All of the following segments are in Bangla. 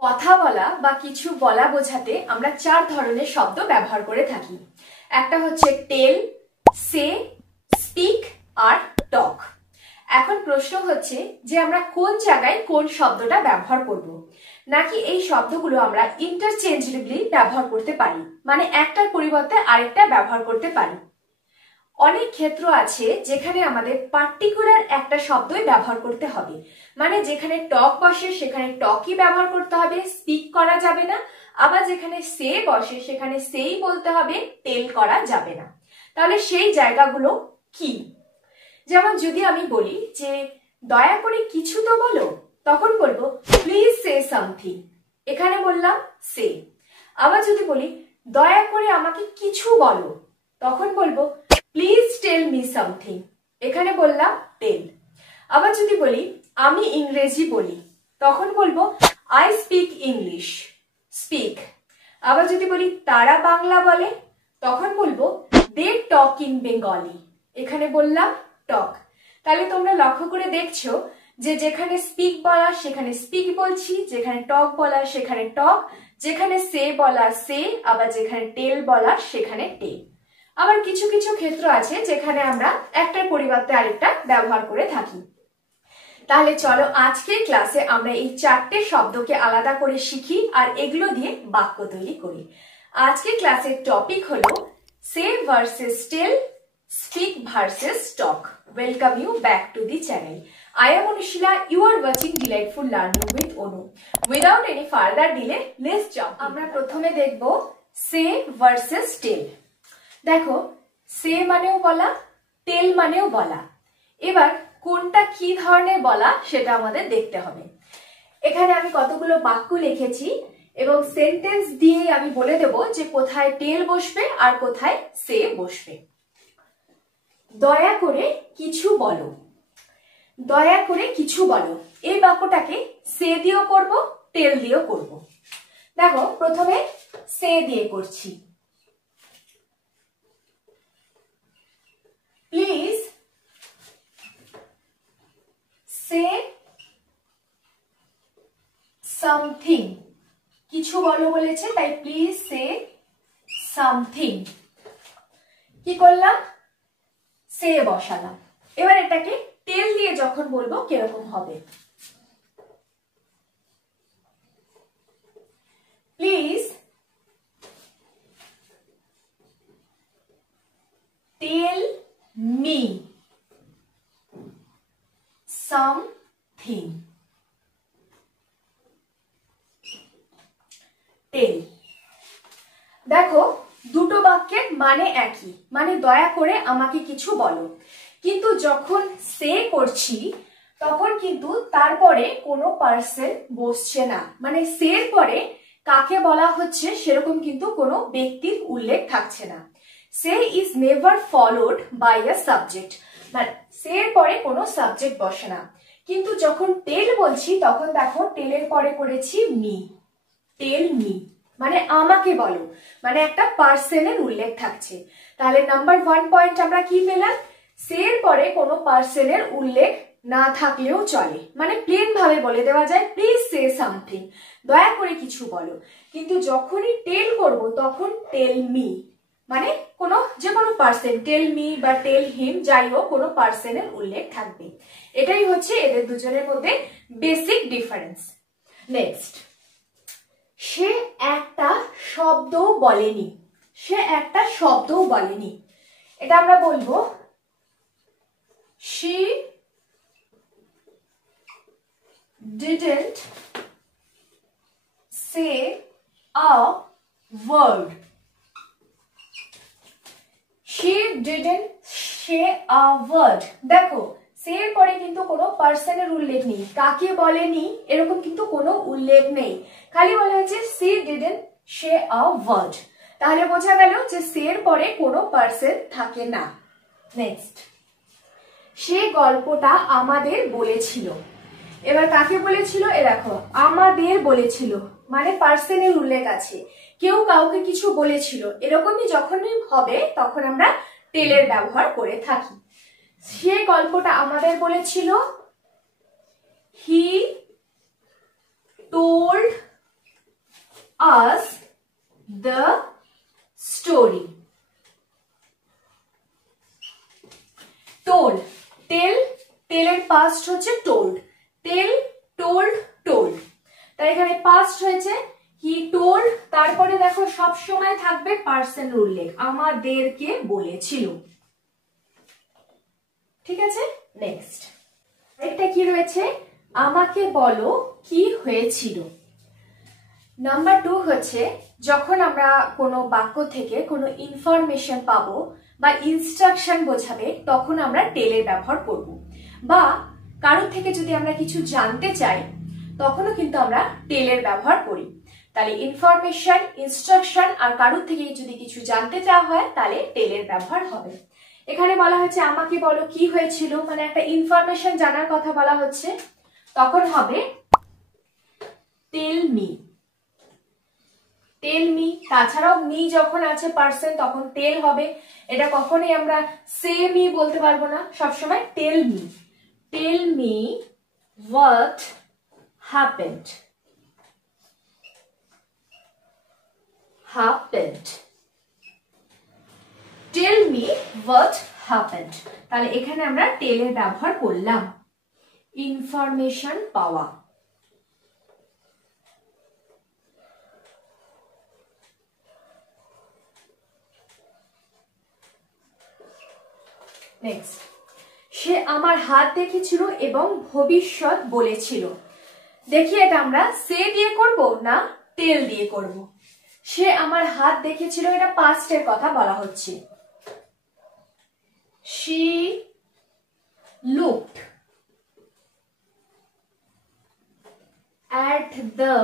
কথা বলা বা কিছু বলা বোঝাতে আমরা চার ধরনের শব্দ ব্যবহার করে থাকি। একটা হচ্ছে টেল, সে, স্পিক আর টক। এখন প্রশ্ন হচ্ছে যে আমরা কোন জায়গায় কোন শব্দটা ব্যবহার করব, নাকি এই শব্দগুলো আমরা ইন্টারচেঞ্জেবলি ব্যবহার করতে পারি, মানে একটার পরিবর্তে আরেকটা ব্যবহার করতে পারি। অনেক ক্ষেত্র আছে যেখানে আমাদের পার্টিকুলার একটা শব্দই ব্যবহার করতে হবে, মানে যেখানে টক বসে সেখানে টকই ব্যবহার করতে হবে, স্পিক করা যাবে না। আবার যেখানে সে বসে সেখানে সেই বলতে হবে, টেল করা যাবে না। তাহলে সেই জায়গাগুলো কি? যেমন যদি আমি বলি যে দয়া করে কিছু তো বলো, তখন বলবো প্লিজ সে সামথিং, এখানে বললাম সে। আবার যদি বলি দয়া করে আমাকে কিছু বলো, তখন বলবো প্লিজ টেল মি সামথিং, এখানে বললাম টেল। আবার যদি বলি আমি ইংরেজি বলি, তখন বলবো আই স্পিক ইংলিশ, স্পিক। আবার যদি বলি তারা বাংলা বলে, তখন বলবো দে টক ইন বেঙ্গলি, এখানে বললাম টক। তাহলে তোমরা লক্ষ্য করে দেখছো যে যেখানে স্পিক বলা সেখানে স্পিক বলছি, যেখানে টক বলা সেখানে টক, যেখানে সে বলা সে, আবার যেখানে টেল বলা সেখানে টেল। আবার কিছু কিছু ক্ষেত্র আছে যেখানে আমরা একটার পরিবর্তে আরেকটা ব্যবহার করে থাকি। তাহলে চলো আজকের ক্লাসে আমরা এই চারটে শব্দকে আলাদা করে শিখি আর এগুলো দিয়ে বাক্য তৈরি করি। আজকের ক্লাসের টপিক হলো say versus tell, speak versus talk. Welcome you back to the channel. I am Anushila. You are watching Delightful Learning with Onu. Without any further delay, let's jump. আমরা প্রথমে দেখব সে ভার্সেস টেল। দেখো, সে মানেও বলা, টেল মানেও বলা। এবার কোনটা কি ধরনের বলা সেটা আমাদের দেখতে হবে। এখানে আমি কতগুলো বাক্য লিখেছি এবং সেন্টেন্স দিয়ে আমি বলে দেব যে কোথায় টেল বসবে আর কোথায় সে বসবে। দয়া করে কিছু বলো, দয়া করে কিছু বলো, এই বাক্যটাকে সে দিয়েও করব, টেল দিয়েও করব। দেখো, প্রথমে সে দিয়ে করছি। প্লিজ সে সামথিং, কিছু বলো বলেছে তাই প্লিজ সে সামথিং। কি করলাম? সে বসালাম। এবার এটাকে টেল দিয়ে যখন বলবো কিরকম হবে, প্লিজ টেল মি সামথিং। টেল। দেখো, দুটো বাক্যের মানে একই, মানে দয়া করে আমাকে কিছু বলো, কিন্তু যখন সে করছি তখন কিন্তু তারপরে কোনো পার্সন বসছে না, মানে সের পরে কাকে বলা হচ্ছে সেরকম কিন্তু কোনো ব্যক্তির উল্লেখ থাকছে না। Say is never followed by a subject, মানে সের পরে কোনো সাবজেক্ট বসে না। কিন্তু যখন টেল বলছি তখন দেখো টেলের পরে করেছি মি, টেল মি, মানে আমাকে বলো, মানে একটা পার্সনের উল্লেখ থাকছে। তাহলে নাম্বার 1 পয়েন্ট আমরা কি পেলাম? সের পরে কোনো পার্সনের উল্লেখ না থাকলেও চলে, মানে প্লেন ভাবে বলে দেওয়া যায় প্লিজ সে সামথিং, দয়া করে কিছু বলো। কিন্তু যখনই টেল করব তখন টেল মি, মানে কোনো যে কোনো পার্সন, টেল মি বা টেল হিম, যাই হোক কোনো পার্সনের উল্লেখ থাকবে। এটাই হচ্ছে এদের দুজনের মধ্যে বেসিক ডিফারেন্স। নেক্সট, সে একটা শব্দও বলেনি, সে একটা শব্দও বলেনি। এটা আমরা বলবো she didn't say a word, she didn't say a word। দেখো, সে এর পরে কিন্তু কোনো পার্সনের উল্লেখ নেই, কাকে বলেনি এরকম কিন্তু কোনো উল্লেখ নেই, খালি বলা হয়েছে she didn't say a word। তাহলে বোঝা গেল যে সে এর পরে কোনো পার্সন থাকে না। নেক্সট, সে গল্পটা আমাদের বলেছিল। এবার কাকে বলেছিল? এ দেখো, আমাদের বলেছিল, মানে পার্সনের উল্লেখ আছে, কেউ কাউকে কিছু বলেছিল, এরকমই যখনই হবে তখন আমরা টেলের ব্যবহার করে থাকি। সে গল্পটা আমাদের বলেছিল, হি told us the story. told, tell, tell এর past হচ্ছে told, tell, told, told, তাই এখানে past হয়েছে he told, তারপরে দেখো সব সময় থাকবে পার্সনের উল্লেখ, আমাদেরকে বলেছিল। ঠিক আছে, নেক্সট এটা কি রয়েছে, আমাকে বলো কি হয়েছিল। নাম্বার 2 হচ্ছে যখন আমরা কোনো বাক্য থেকে কোনো ইনফরমেশন পাবো বা ইনস্ট্রাকশন বোঝাবে তখন আমরা টেলের ব্যবহার করব, বা কারোর থেকে যদি আমরা কিছু জানতে চাই তখনও কিন্তু আমরা টেলের ব্যবহার করি। তাহলে ইনফরমেশন, ইনস্ট্রাকশন আর কারোর থেকে যদি কিছু জানতে চাওয়া হয় তাহলে টেলের ব্যবহার হবে। এখানে বলা হচ্ছে আমাকে বলো কি হয়েছিল, মানে একটা ইনফরমেশন জানার কথা বলা হচ্ছে, তখন হবে টেল মি, টেল মি। তাছাড়াও মি যখন আছে পার্সন তখন টেল হবে, এটা কখনোই আমরা সে মি বলতে পারবো না, সবসময় tell me, tell me what happened, happened, tell me what happened। তাহলে এখানে আমরা টেলের ব্যবহার করলাম, ইনফরমেশন পাওয়া। নেক্সট, সে আমার হাত দেখেছিল এবং ভবিষ্যৎ বলেছিল। দেখি এটা আমরা সে দিয়ে করব না টেল দিয়ে করব। সে আমার হাত দেখেছিল, এটা পাস্টের কথা বলা হচ্ছে। she looked at the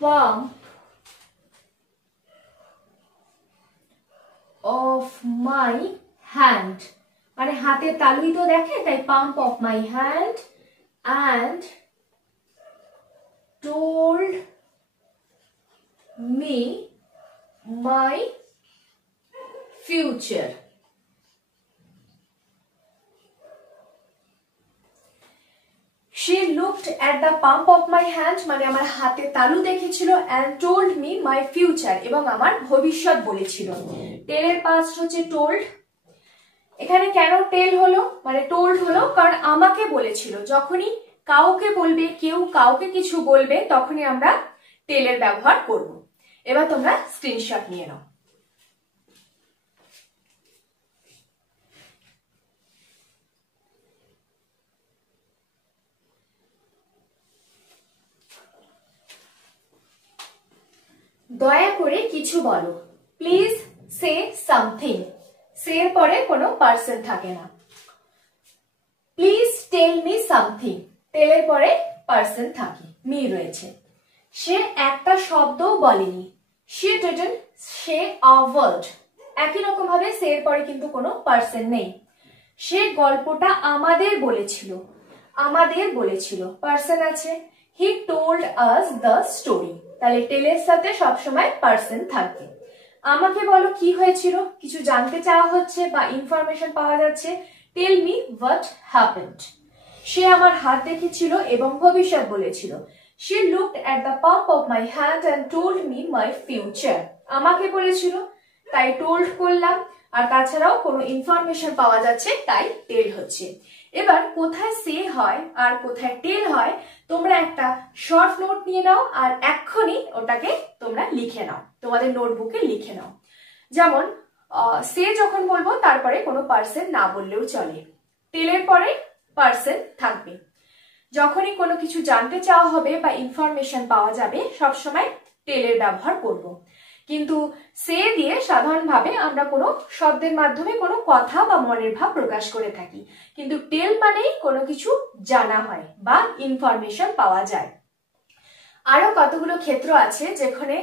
palm of my hand, মানে হাতে তালুই তো দেখে, তাই palm of my hand, and told me my future। she looked at the palm of my hand, মানে আমার হাতে তালু দেখেছিল, and told me my future, এবং আমার ভবিষ্যৎ বলেছিল। টেলের পাস্ট হচ্ছে told। এখানে কেন টেল হলো, মানে টোল্ড হলো কারণ আমাকে বলেছিল। যখনই কাউকে বলবে, কেউ কাউকে কিছু বলবে, তখনই আমরা টেলের ব্যবহার করব। এবার তোমরা স্ক্রিনশট নিয়ে নাও। দয়া করে কিছু বলো, প্লিজ সে সামথিং, সে এর পরে কোনো পার্সন থাকে না। প্লিজ টেল মি সামথিং, টেলের পরে পার্সন থাকে, মি রয়েছে। সে একটা শব্দও বলেনি, she didn't say a word, একই রকম ভাবে সে এর পরে কিন্তু কোনো পার্সন নেই। সে গল্পটা আমাদের বলেছিল, আমাদের বলেছিল, পার্সন আছে। he told us the story, তাহলে টেলের সাথে সবসময় পার্সন থাকবে। আমাকে বলো কি হয়েছিল, কিছু জানতে চাওয়া হচ্ছে বা ইনফরমেশন পাওয়া যাচ্ছে, টেল মি হোয়াট হ্যাপেন্ড। সে আমার হাত দেখেছিল এবং ভবিষ্যৎ বলেছিল, she looked at the palm of my hand and told me my future, আমাকে বলেছিল তাই টোল্ড করলাম, আর তাছাড়াও কোনো ইনফরমেশন পাওয়া যাচ্ছে তাই টেল হচ্ছে। এবার কোথায় সে হয় আর কোথায় টেল হয় তোমরা একটা শর্ট নোট নিয়ে নাও, আর এক্ষুনি ওটাকে তোমরা লিখে নাও, তোমাদের নোটবুকে লিখে নাও। যেমন সে যখন বলবো তারপরে কোনো পার্সন না বললেও চলে, টেলের পরে পার্সন থাকবে। যখনই কোনো কিছু জানতে চাওয়া হবে বা ইনফরমেশন পাওয়া যাবে সবসময় টেলের ব্যবহার করব। কিন্তু সে দিয়ে সাধারণভাবে আমরা কোনো শব্দের মাধ্যমে কোনো কথা বা মনের ভাব প্রকাশ করে থাকি, কিন্তু টেল মানেই কোনো কিছু জানা হয় বা ইনফরমেশন পাওয়া যায়। আরো কতগুলো ক্ষেত্র আছে যেখানে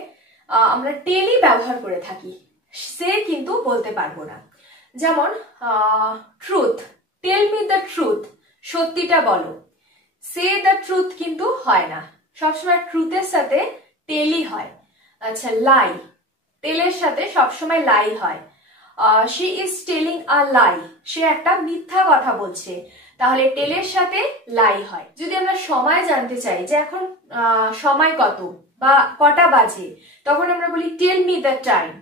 আমরা টেলই ব্যবহার করে থাকি, সে কিন্তু বলতে পারবো না। যেমন truth, tell me the truth, সত্যিটা বলো। সে দ্য ট্রুথ কিন্তু হয় না, সবসময় ট্রুথের সাথে টেলই হয়। আচ্ছা, লাই, টেলের সাথে সবসময় লাই হয়। শি ইজ টেলিং আ লাই, সে একটা মিথ্যা কথা বলছে, তাহলে টেলের সাথে লাই হয়। যদি আমরা সময় জানতে চাই যে এখন সময় কত বা কটা বাজে, তখন আমরা বলি tell me the time.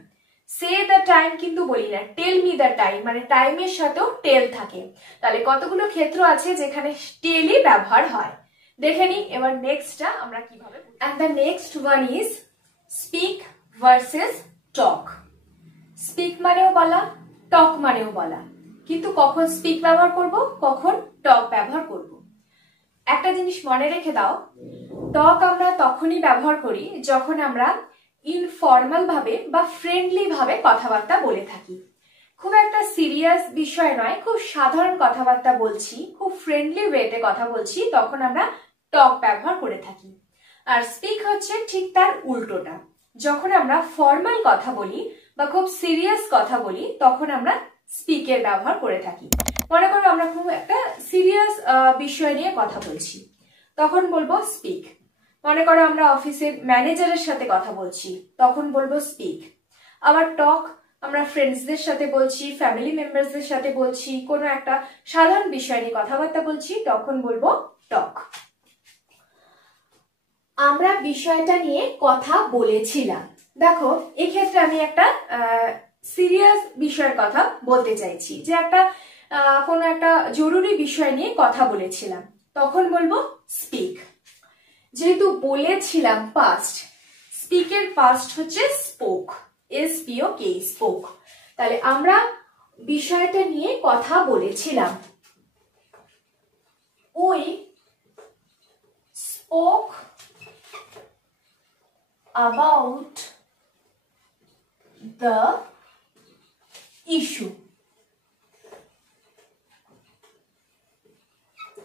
Say the time কিন্তু বলি না, টেল মি দ্য টাইম, মানে টাইমের সাথেও টেল থাকে। তাহলে কতগুলো ক্ষেত্র আছে যেখানে টেলই ব্যবহার হয়। দেখে নিই এবার নেক্সটটা আমরা কিভাবে। And the next one is speak versus talk. Speak মানেও বলা, টক মানেও বলা, কিন্তু কখন স্পিক ব্যবহার করব, কখন টক ব্যবহার করব। একটা জিনিস মনে রেখে দাও, টক আমরা তখনই ব্যবহার করি যখন আমরা ইনফর্মাল ভাবে বা ফ্রেন্ডলি ভাবে কথাবার্তা বলে থাকি। খুব একটা সিরিয়াস বিষয় নয়, খুব সাধারণ কথাবার্তা বলছি, খুব ফ্রেন্ডলি ওয়েতে কথা বলছি, তখন আমরা টক ব্যবহার করে থাকি। আর স্পিক হচ্ছে ঠিক তার উল্টোটা, যখন আমরা ফর্মাল কথা বলি বা খুব সিরিয়াস কথা বলি তখন আমরা স্পিকের ব্যবহার করে থাকি। মনে করো আমরা খুব একটা সিরিয়াস বিষয় নিয়ে কথা বলছি, তখন বলবো স্পিক। মনে করো আমরা অফিসের ম্যানেজারের সাথে কথা বলছি, তখন বলবো স্পিক। আবার টক আমরা ফ্রেন্ডসদের সাথে বলছি, ফ্যামিলি মেম্বারসদের সাথে বলছি, কোনো একটা সাধারণ বিষয় নিয়ে কথাবার্তা বলছি, তখন বলবো টক। আমরা বিষয়টা নিয়ে কথা বলেছিলাম। দেখো এক্ষেত্রে আমি একটা সিরিয়াস বিষয়ের কথা বলতে চাইছি, যে একটা কোনো একটা জরুরি বিষয় নিয়ে কথা বলেছিলাম, তখন বলবো স্পিক। যেহেতু বলেছিলাম পাস্ট, স্পিকের পাস্ট হচ্ছে স্পোক, SPOK, স্পোক। তাহলে আমরা বিষয়টা নিয়ে কথা বলেছিলাম, we spoke about the issue।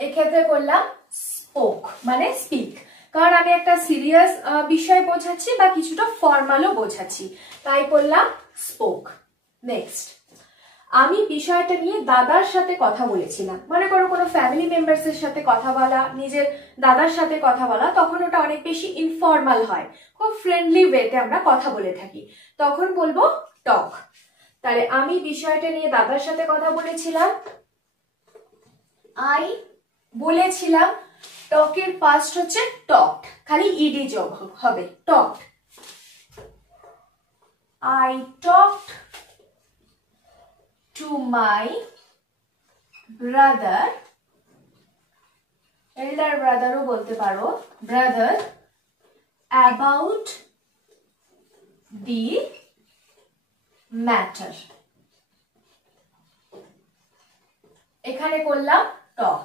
এক্ষেত্রে করলাম স্পোক মানে স্পিক, কারণ আমি একটা সিরিয়াস বিষয় বোঝাচ্ছি বা কিছুটা ফর্মালও বোঝাচ্ছি, তাই করলাম স্পোক। নেক্সট, আমি বিষয়টা নিয়ে দাদার সাথে কথা বলেছিলাম। মনে করো কোনো ফ্যামিলি মেম্বারসের সাথে কথা বলা, নিজের দাদার সাথে কথা বলা, তখন ওটা অনেক বেশি ইনফর্মাল হয়, খুব ফ্রেন্ডলি ওয়েতে আমরা কথা বলে থাকি, তখন বলবো টক। তাহলে আমি বিষয়টা নিয়ে দাদার সাথে কথা বলেছিলাম, আই বলেছিলাম, টকের পাস্ট হচ্ছে টকড, খালি ইডি যোগ হবে, talked. I talked to my brother, elder brother ও বলতে পারো, brother about the matter। এখানে করলাম টক।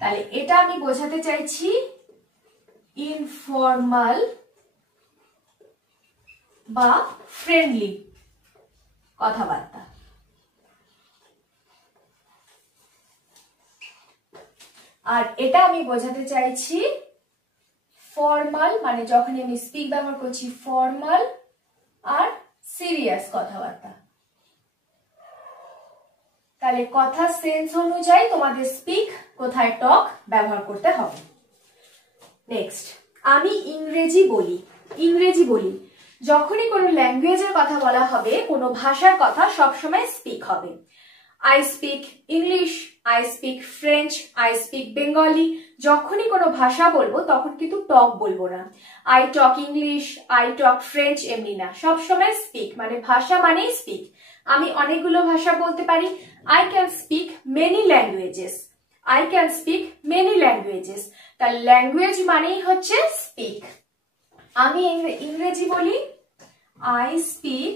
তাহলে এটা আমি বোঝাতে চাইছি ইনফর্মাল বা ফ্রেন্ডলি কথাবার্তা। আর এটা আমি বোঝাতে চাইছি ফর্মাল, মানে যখন আমি স্পিক ব্যবহার করছি ফর্মাল আর সিরিয়াস কথাবার্তা। তাহলে কথা সেন্স অনুযায়ী তোমাদের স্পিক কোথায় টক ব্যবহার করতে হবে। নেক্সট, আমি ইংরেজি বলি। ইংরেজি বলি, যখনই কোনো ল্যাঙ্গুয়েজের কথা বলা হবে, কোনো ভাষার কথা, সবসময় স্পিক হবে। I speak English, I speak French, I speak Bengali. যখনই কোনো ভাষা বলবো তখন কিন্তু টক বলবো না। I talk English, I talk French, এমনি না, সবসময় স্পিক, মানে ভাষা মানেই স্পিক। আমি অনেকগুলো ভাষা বলতে পারি, I can speak many languages, I can speak many languages. তাহলে ল্যাঙ্গুয়েজ মানেই হচ্ছে স্পিক। আমি ইংরেজি বলি, আই স্পিক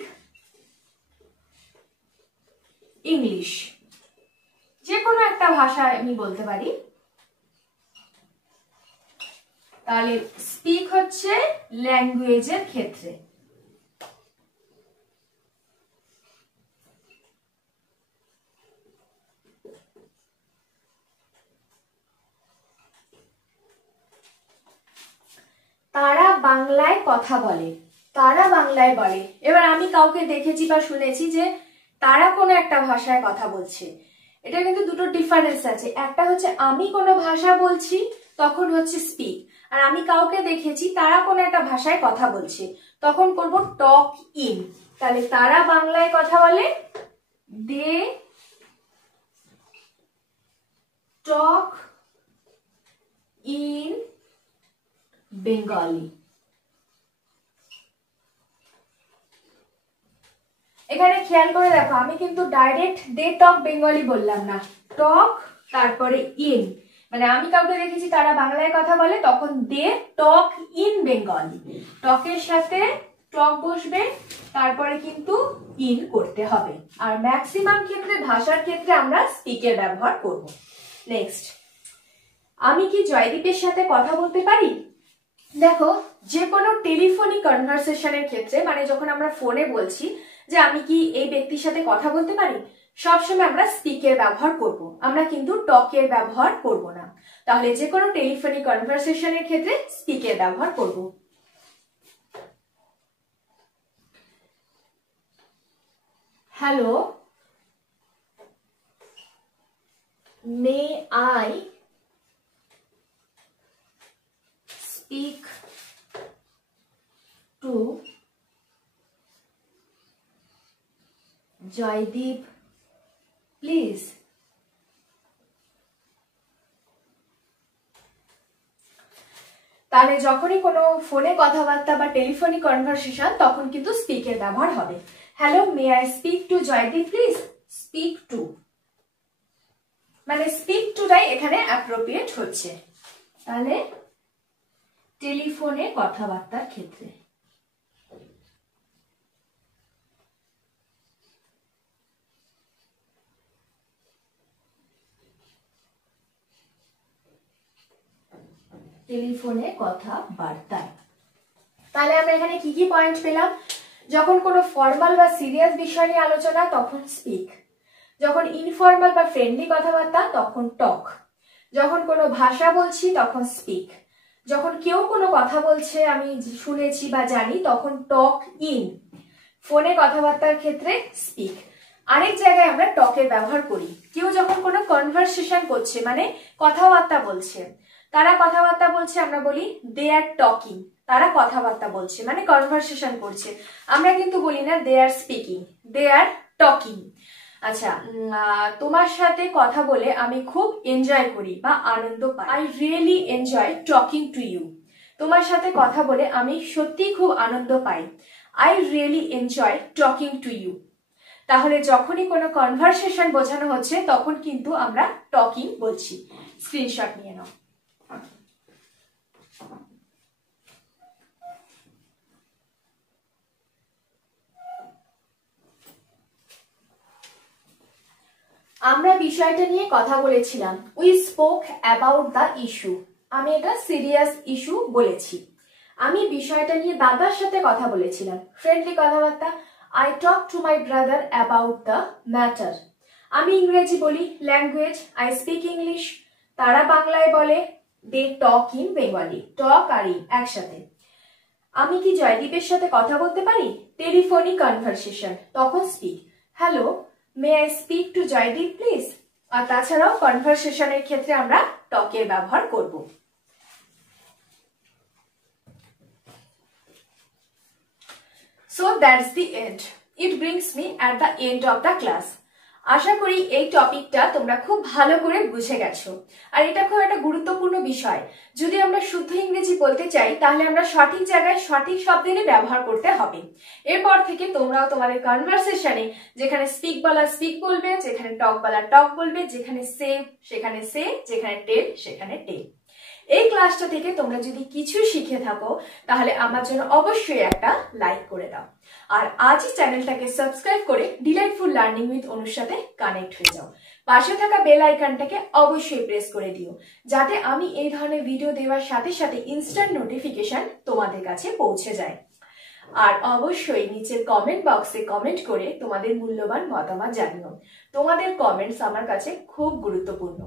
ইংলিশ। যে কোনো একটা ভাষা আমি বলতে পারি। তাহলে স্পিক হচ্ছে ল্যাঙ্গুয়েজের ক্ষেত্রে। তারা বাংলায় কথা বলে, তারা বাংলায় বলে। এবার আমি কাউকে দেখেছি বা শুনেছি যে তারা কোনো একটা ভাষায় কথা বলছে, এটা কিন্তু দুটো ডিফারেন্স আছে। একটা হচ্ছে আমি কোনো ভাষা বলছি, তখন হচ্ছে স্পিক, আর আমি কাউকে দেখেছি তারা কোনো একটা ভাষায় কথা বলছে, তখন করব টক ইন। তাহলে তারা বাংলায় কথা বলে, দে টক ইন বেঙ্গলি। এখানে খেয়াল করে দেখো, আমি কিন্তু ডাইরেক্ট দে টক বেঙ্গলি বললাম না, টক তারপরে ইন, মানে আমি কাউকে দেখেছি তারা বাংলায় কথা বলে, তখন দে টক ইন বেঙ্গলি, টকের সাথে টক বসবে, তারপরে কিন্তু ইন করতে হবে। আর ম্যাক্সিমাম ক্ষেত্রে ভাষার ক্ষেত্রে আমরা স্পিকের ব্যবহার করব। নেক্সট, আমি কি জয়দীপের সাথে কথা বলতে পারি? দেখো, যে কোনো টেলিফোনিক কনভারসেশনের ক্ষেত্রে, মানে যখন আমরা ফোনে বলছি যে আমি কি এই ব্যক্তির সাথে কথা বলতে পারি, সবসময় আমরা স্পিকের ব্যবহার করব, আমরা কিন্তু টকের ব্যবহার করব না। তাহলে যে কোনো টেলিফোনিক কনভারসেশনের ক্ষেত্রে স্পিকের ব্যবহার করব। Hello, may I speak to Joydeep please? তাহলে যখনই কোনো ফোনে কথাবার্তা বা টেলিফোনিক কনভারসেশন, তখন কিন্তু স্পিকের ব্যবহার হবে। Hello, may I speak to Joydeep please? Speak to মানে স্পিক টুটাই এখানে অ্যাপ্রোপ্রিয়েট হচ্ছে। তাহলে টেলিফোনে কথাবার্তার ক্ষেত্রে টেলিফোনে কথাবার্তায়। তাহলে আমরা এখানে কি কি পয়েন্ট পেলাম? যখন কোনো ফর্মাল বা সিরিয়াস বিষয় নিয়ে আলোচনা, তখন স্পিক। যখন ইনফর্মাল বা ফ্রেন্ডলি কথাবার্তা, তখন টক। যখন কোনো ভাষা বলছি, তখন স্পিক। যখন কেউ কোনো কথা বলছে আমি শুনেছি বা জানি, তখন টক ইন। ফোনে কথাবার্তার ক্ষেত্রে স্পিক। আরেক জায়গায় আমরা টকের ব্যবহার করি, কেউ যখন কোনো কনভারসেশন করছে, মানে কথাবার্তা বলছে, তারা কথাবার্তা বলছে, আমরা বলি দে আর টকিং। তারা কথাবার্তা বলছে মানে কনভারসেশন করছে, আমরা কিন্তু বলি না দে আর স্পিকিং, দে আর টকিং। আচ্ছা, তোমার সাথে কথা বলে আমি খুব এনজয় করি বা আনন্দ পাই। I really enjoy talking to you. তোমার সাথে কথা বলে আমি সত্যিই খুব আনন্দ পাই। I really enjoy talking to you. তাহলে যখনই কোনো কনভারসেশন বোঝানো হচ্ছে, তখন কিন্তু আমরা টকিং বলছি। স্ক্রিনশট নিয়ে নাও। আমরা বিষয়টা নিয়ে কথা বলেছিলাম। We spoke about the issue. আমি এটা সিরিয়াস ইস্যু বলেছি। আমি বিষয়টা নিয়ে দাদার সাথে কথা বলেছিলাম। ফ্রেন্ডলি কথাবার্তা, I talk to my brother about the matter. আমি ইংরেজি বলি, ল্যাঙ্গুয়েজ, আই স্পিক ইংলিশ। তারা বাংলায় বলে, they talk in Bengali. Talk আর ইন একসাথে। আমি কি জয়দীপের সাথে কথা বলতে পারি? টেলিফোনিক কনভারসেশন, তখন speak. Hello, may I speak to Joydeep please? আর তাছাড়াও কনভারসেশনের ক্ষেত্রে আমরা টকের ব্যবহার করব। So that's the end. It brings me at the end of the class. আশা করি এই টপিকটা তোমরা খুব ভালো করে বুঝে গেছো। আর এটা খুব একটা গুরুত্বপূর্ণ বিষয়। যদি আমরা শুদ্ধ ইংরেজি বলতে চাই, তাহলে আমরা সঠিক জায়গায় সঠিক শব্দের ব্যবহার করতে হবে। এরপর থেকে তোমরাও তোমাদের কনভারসেশনে যেখানে স্পিক বলা স্পিক বলবে, যেখানে টক বলা টক বলবে, যেখানে সে সেখানে সে, যেখানে টেল সেখানে টেল। এই ক্লাসটা থেকে তোমরা যদি কিছু শিখে থাকো, তাহলে আমার জন্য অবশ্যই একটা লাইক করে দাও। আর আজই চ্যানেলটাকে সাবস্ক্রাইব করে ডিলাইটফুল লার্নিং উইথ অনুর সাথে কানেক্ট হয়ে যাও। পাশে থাকা বেল আইকনটাকে অবশ্যই প্রেস করে দিও, যাতে আমি এই ধরনের ভিডিও দেওয়ার সাথে সাথে ইনস্ট্যান্ট নোটিফিকেশন তোমাদের কাছে পৌঁছে যায়। আর অবশ্যই নিচের কমেন্ট বক্সে কমেন্ট করে তোমাদের মূল্যবান মতামত জানিও। তোমাদের কমেন্টস আমার কাছে খুব গুরুত্বপূর্ণ।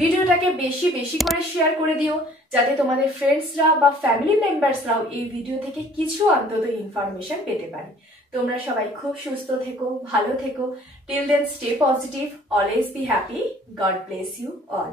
ভিডিওটাকে বেশি বেশি করে শেয়ার করে দিও, যাতে তোমাদের ফ্রেন্ডসরা বা ফ্যামিলি মেম্বার্সরাও এই ভিডিও থেকে কিছু অন্তত ইনফরমেশন পেতে পারে। তোমরা সবাই খুব সুস্থ থেকো, ভালো থেকো। Till then stay positive, always be happy. God bless you all.